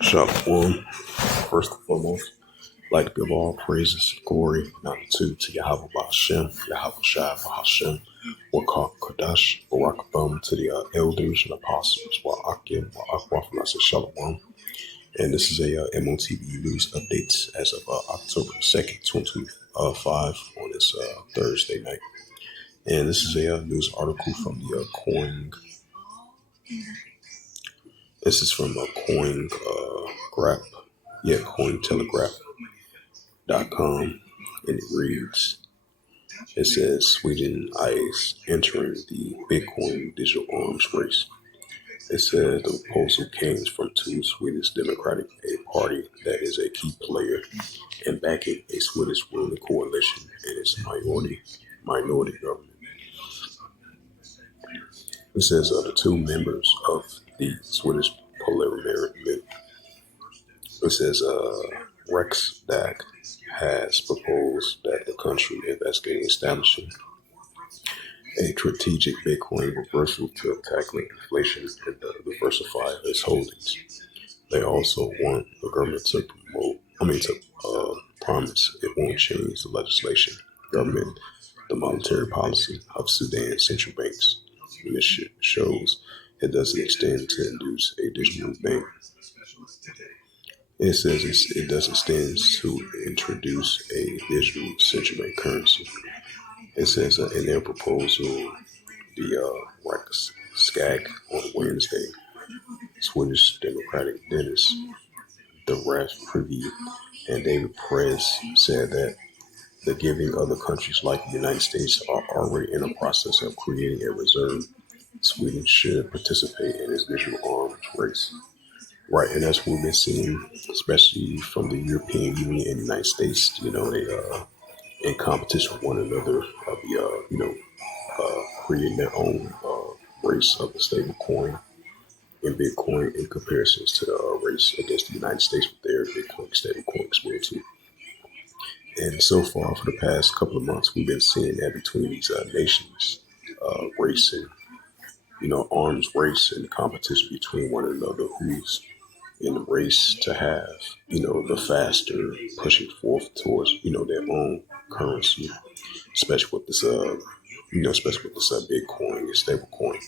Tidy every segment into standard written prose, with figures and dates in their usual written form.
Shalom. First and foremost, I'd like to give all praises, glory, and honor to Yahweh Hashem, Yahweh Shai Hashem, Wakak Kodash, Barak to the elders and apostles, Wa'akim, Wa'akwa, from I say Shalom. And this is a M.O.T.B news updates as of October 2nd, 2025 on this Thursday night. And this is a news article from the Coin. This is from Cointelegraph.com, and it reads, it says, Sweden eyes entering the Bitcoin digital arms race. It says the proposal came from two Swedish Democratic Party that is a key player in backing a Swedish ruling coalition and its minority government. It says the two members of the Swedish parliament. It says Riksdag has proposed that the country investigate establishing a strategic Bitcoin reversal to tackle inflation and diversify its holdings. They also want the government to promise it won't change the legislation, government, the monetary policy of Sudan central banks. And this shows it doesn't extend to induce a digital bank. It says it doesn't stand to introduce a digital central bank currency. It says in their proposal, the Riksdag on Wednesday, Swedish Democratic Dennis the Privy and David Perez said that the giving other countries like the United States are already in the process of creating a reserve. Sweden should participate in this digital arms race. Right, and that's what we've been seeing, especially from the European Union and the United States. They in competition with one another of the creating their own race of the stable coin and Bitcoin in comparisons to the race against the United States with their Bitcoin stable coin as well too. And so far, for the past couple of months, we've been seeing that between these nations racing, arms race and competition between one another, who's in the race to have, the faster pushing forth towards, their own currency, especially with this, Bitcoin and stable coin.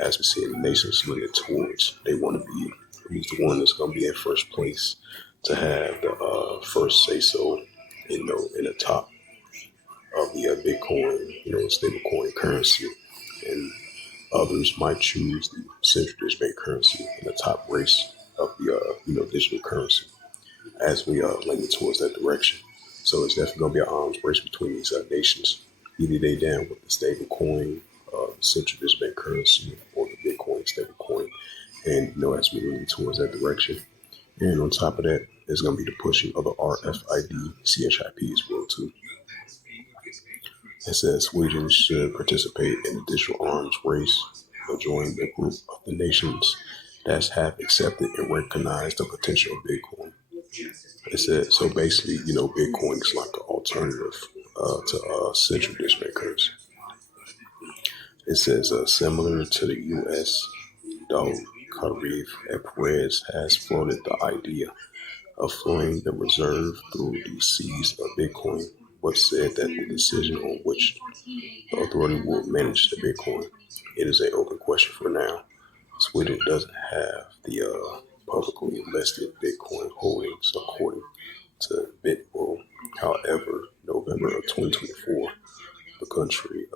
As we see the nations looking towards, they want to be who's the one that's going to be in first place to have the first say so, in the top of the Bitcoin, stable coin currency, and others might choose the central bank currency in the top race of the digital currency as we leaning towards that direction. So it's definitely going to be an arms race between these nations. Either they down with the stable coin, the central bank currency, or the Bitcoin stable coin, and as we lean towards that direction. And on top of that, there's going to be the pushing of the RFID, CHIP as well too. It says Sweden should participate in the digital arms race or join the group of the nations that have accepted and recognized the potential of Bitcoin. It said, so basically, Bitcoin is like an alternative to central bank currency. It says similar to the U.S., though Kariv Perez has floated the idea of flowing the reserve through the seas of Bitcoin, but said that the decision on which the authority will manage the Bitcoin, it is an open question for now. Sweden doesn't have the publicly listed Bitcoin holdings according to BitBull. However, November of 2024, the country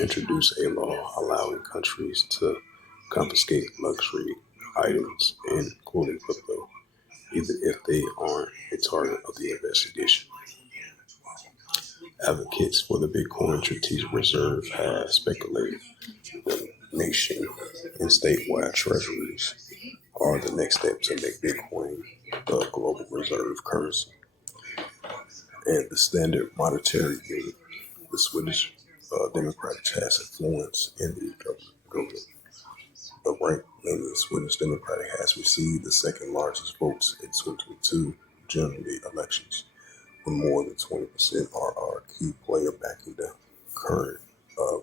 introduced a law allowing countries to confiscate luxury items, including crypto, even if they aren't a target of the investigation. Advocates for the Bitcoin Strategic Reserve have speculated the nation and statewide treasuries are the next step to make Bitcoin the global reserve currency. And the standard monetary unit, the Swedish Democratic has influence in the government. The right-leaning Swedish Democratic has received the second largest votes in 2022 general elections, with more than 20% are our key player backing them. current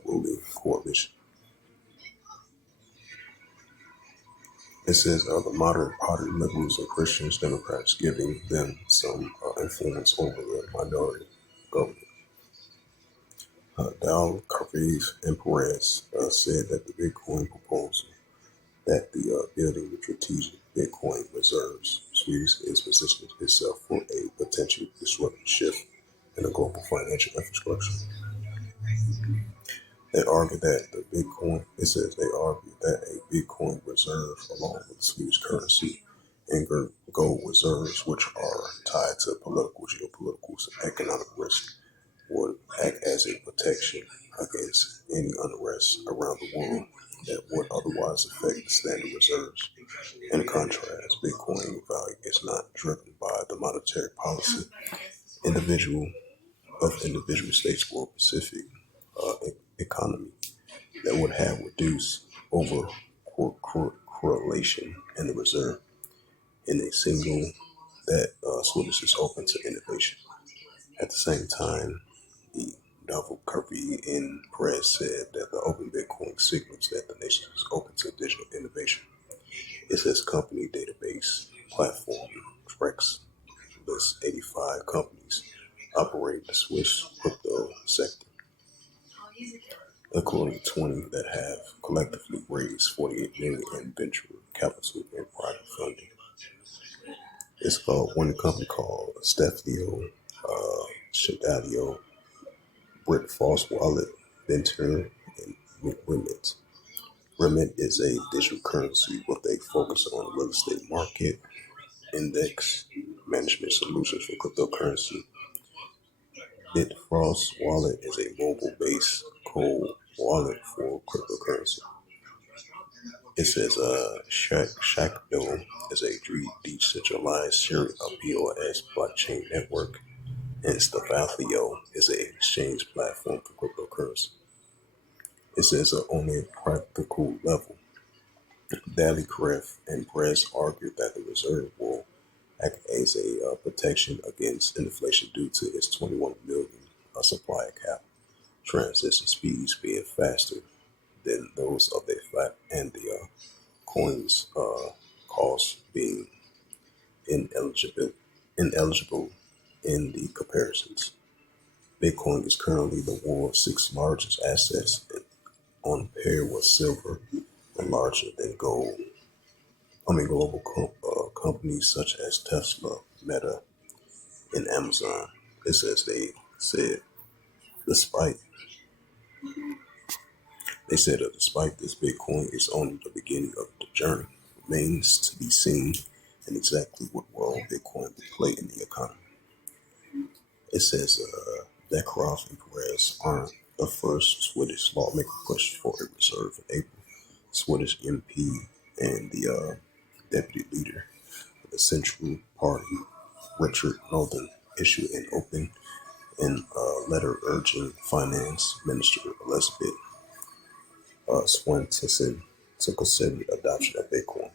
ruling coalition. It says the moderate party, liberals and Christians, Democrats, giving them some influence over the minority government. Dow, Carvez, and Perez said that the Bitcoin proposal that the building the strategic Bitcoin reserves, Sweden is positioning itself for a potential disruptive shift in the global financial infrastructure. They argue that it says they argue that a Bitcoin reserve, along with Swedish currency and gold reserves, which are tied to political, geopolitical, and economic risk, would act as a protection against any unrest around the world that would otherwise affect the standard reserves. In contrast, Bitcoin value is not driven by the monetary policy individual individual states or Pacific economy that would have reduced over correlation in the reserve in a single that Swedish is open to innovation. At the same time, the novel Kirby in press said that the open Bitcoin signals that the nation is open to digital innovation. It says company database platform tracks lists 85 companies operating the Swiss crypto sector, including 20 that have collectively raised 48 million in venture capital and private funding. It's called one company called Stefio, Shadadio, Brit False Wallet, Venture, and Remit. Remit is a digital currency with a focus on the real estate market, index management solutions for cryptocurrency. Bitfrost Wallet is a mobile-based cold wallet for cryptocurrency. It says Shackdo is a decentralized series of POS blockchain network, and Stafalio is an exchange platform for cryptocurrency. It says on a practical level, Dalycraft and Press argued that the reserve will act as a protection against inflation due to its 21 million supply cap, transition speeds being faster than those of a flat, and the coins cost being ineligible in the comparisons. Bitcoin is currently the world's sixth largest assets, on par with silver and larger than gold. Global companies such as Tesla, Meta, and Amazon. It says despite they said that despite this, Bitcoin is only the beginning of the journey. Remains to be seen and exactly what role Bitcoin will play in the economy. It says Beckroff and Perez aren't the first Swedish lawmaker pushed for a reserve in April. Swedish MP and the deputy leader of the Central Party, Richard Northern, issued an open letter urging Finance Minister Elizabeth Svantesson to consider the adoption of Bitcoin.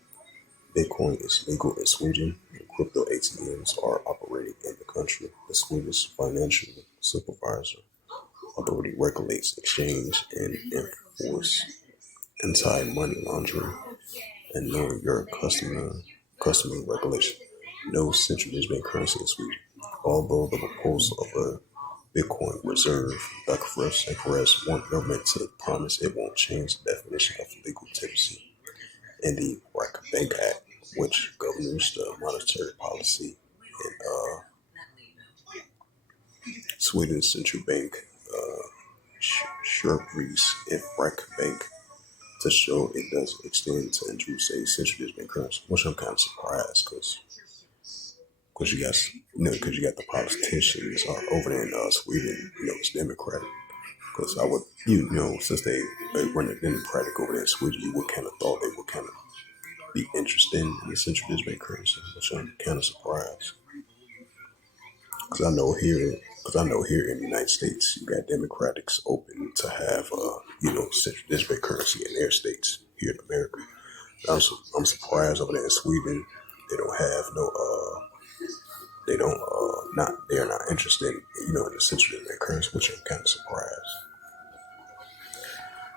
Bitcoin is legal in Sweden, and crypto ATMs are operating in the country. The Swedish Financial Supervisor Authority regulates exchange and enforce anti-money laundering and know your customer regulation. No central bank currency in Sweden. Although the proposal of a Bitcoin reserve, Dr. Fresh and Perez want government to promise it won't change the definition of legal literacy in the Bank Act, which governs the monetary policy in Sweden's central bank, Sherpries and Bank, to show it does extend to introduce a central bank currency, which I'm kind of surprised because you got the politicians over there in Sweden, it's Democratic. Because I would, since they run it Democratic over there in Sweden, you would kind of thought they would kind of be interested in the central bank currency, which I'm kind of surprised. Because I know here in the United States, you got Democrats open to have, central bank currency in their states here in America. I'm surprised over there in Sweden, they don't have no, they don't, not, they're not interested in, in the central bank currency, which I'm kind of surprised.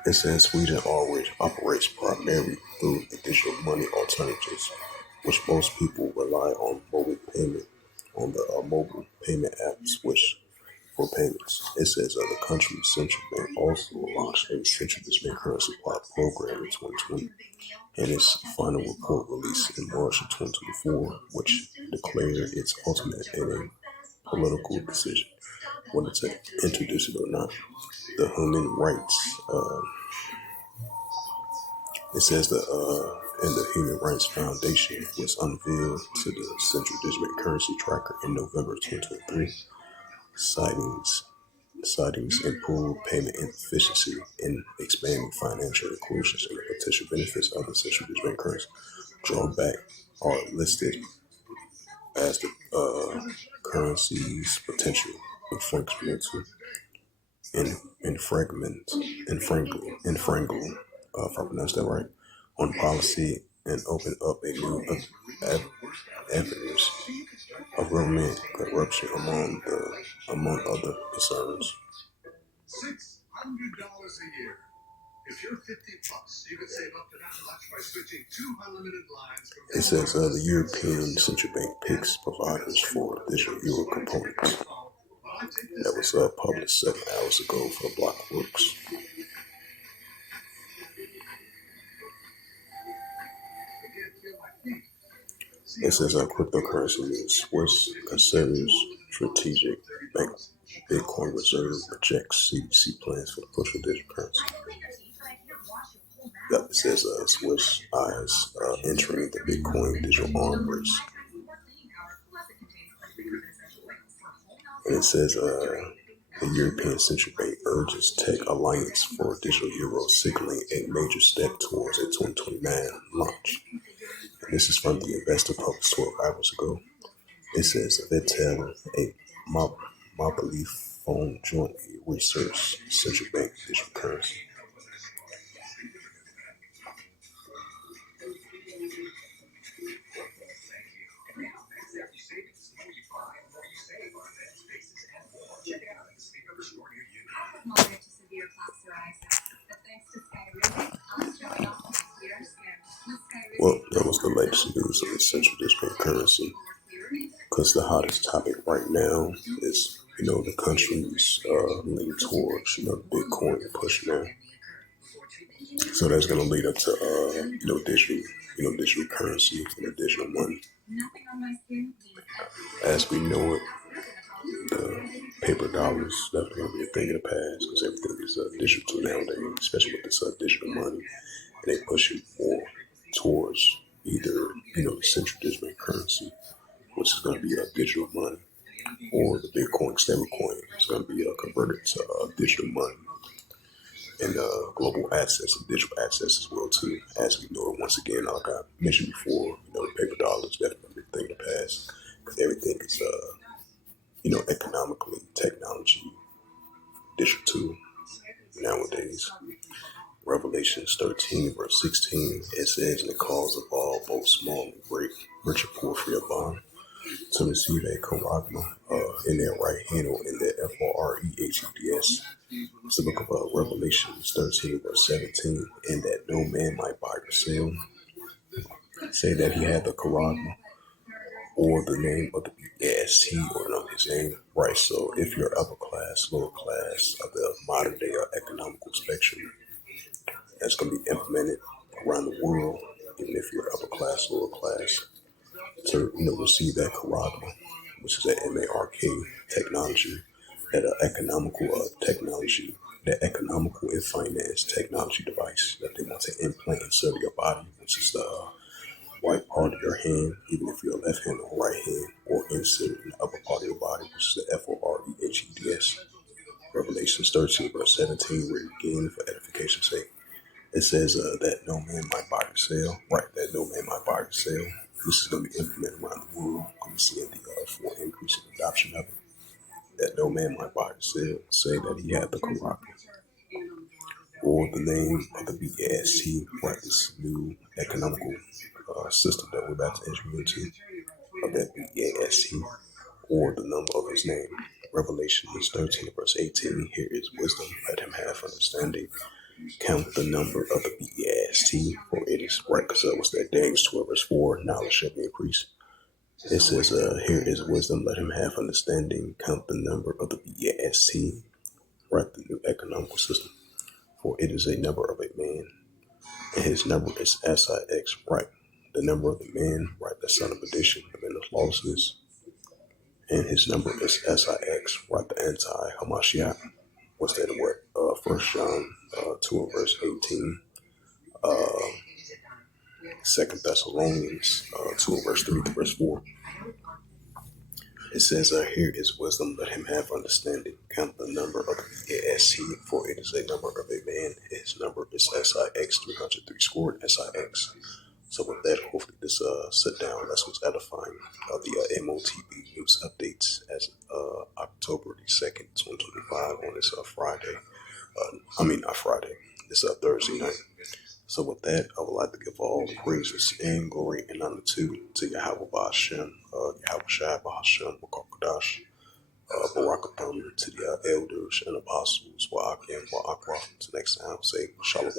It says Sweden always operates primarily through the digital money alternatives, which most people rely on mobile payment apps, which for payments. It says the country's central bank also launched a central digital currency swap program in 2020, and its final report released in March of 2024, which declared its ultimate in a political decision whether to introduce it or not. The human rights. It says and the Human Rights Foundation was unveiled to the Central Digital Currency Tracker in November 2023, sightings improved payment efficiency and expanding financial inclusions and the potential benefits of the central digital currency. Drawback are listed as the currency's potential infringement infringle, if I pronounced that right, on policy and open up a new avenues of government corruption among other concerns. $600 a year. If you're 50 plus, you can save up to that much by switching to unlimited lines. It says the European Central Bank picks providers for digital euro components. That was published 7 hours ago for Blockworks. It says cryptocurrency news. Swiss considers strategic bank Bitcoin reserve rejects CBC plans for the push for digital currency. Yep, it says Swiss eyes entering the Bitcoin digital arm race. And it says the European Central Bank urges Tech Alliance for Digital Euro, signaling a major step towards a 2029 launch. And this is from the Investor published 12 hours ago. It says Vitel, a M.O.T.B phone joint research central bank digital currency. Well, that was the latest news of the central digital currency. Because the hottest topic right now is, the country's leaning towards, the Bitcoin push now. So that's going to lead up to, digital currency and digital money. As we know it, the paper dollar is definitely going to be a thing of the past because everything is digital nowadays, especially with this digital money. And they push it more towards either, the central digital currency, which is going to be digital money, or the Bitcoin stablecoin is going to be converted to digital money and global assets and digital assets as well too. As we know it, once again, like I mentioned before, the paper dollar is definitely a thing of the past because everything is, economically, technology, digital too nowadays. Revelations 13, verse 16, it says, "And it calls of all, both small and great, rich and poor, free or bond, to receive a charagma in their right hand or in their FOREHUDS." It's the book of Revelations 13, verse 17, "And that no man might buy or sell, say that he had the charagma, or the name of the BST, or his name." Right, so if you're upper class, lower class of the modern day economical spectrum, that's going to be implemented around the world, even if you're upper class, lower class, to receive that charagma, which is that MARK technology, that economical technology, that economical and finance technology device that they want to implant inside of your body, which is the right part of your hand, even if you're left hand or right hand, or insert in the upper part of your body, which is the FOREHUDS. Revelations 13, verse 17, where again, for edification's sake, it says that no man might buy or sell. Right, that no man might buy or sell. This is going to be implemented around the world. We're seeing the full increase in adoption of it. That no man might buy or sell. Say that he had the charagma, or the name of the BST. Right, this new economical system that we're about to enter into, of that BAST, or the number of his name. Revelation 13, verse 18, "Here is wisdom, let him have understanding. count the number of the BAST, for it is right, because what's that? Daniel 12 verse 4, knowledge shall be increased. It says, here is wisdom, let him have understanding, count the number of the BAST, right, the new economical system. For it is a number of a man, and his number is SIX, right? The number of the man, right, the son of addition, the man of lawlessness, and his number is SIX, right, the anti-Hamashiach. What's that word? 1 John 2 and verse 18. 2 Thessalonians 2 and verse 3 to verse 4. It says, here is wisdom, let him have understanding. Count the number of the AST, for it is a number of a man. His number is SIX, 303 scored SIX. So with that, hopefully this sit down lesson was edifying of the M.O.T.B news updates as October the 2nd, 2025 on this Friday. Not Friday. This Thursday night. So with that, I would like to give all the praises and glory and honor to Yahweh Ba'Shem, Yahweh Shai Ba'Shem, Makakadash, Barakatham, to the elders and apostles, Wa'akim, Wa'akraf. Until next time, say Shalom.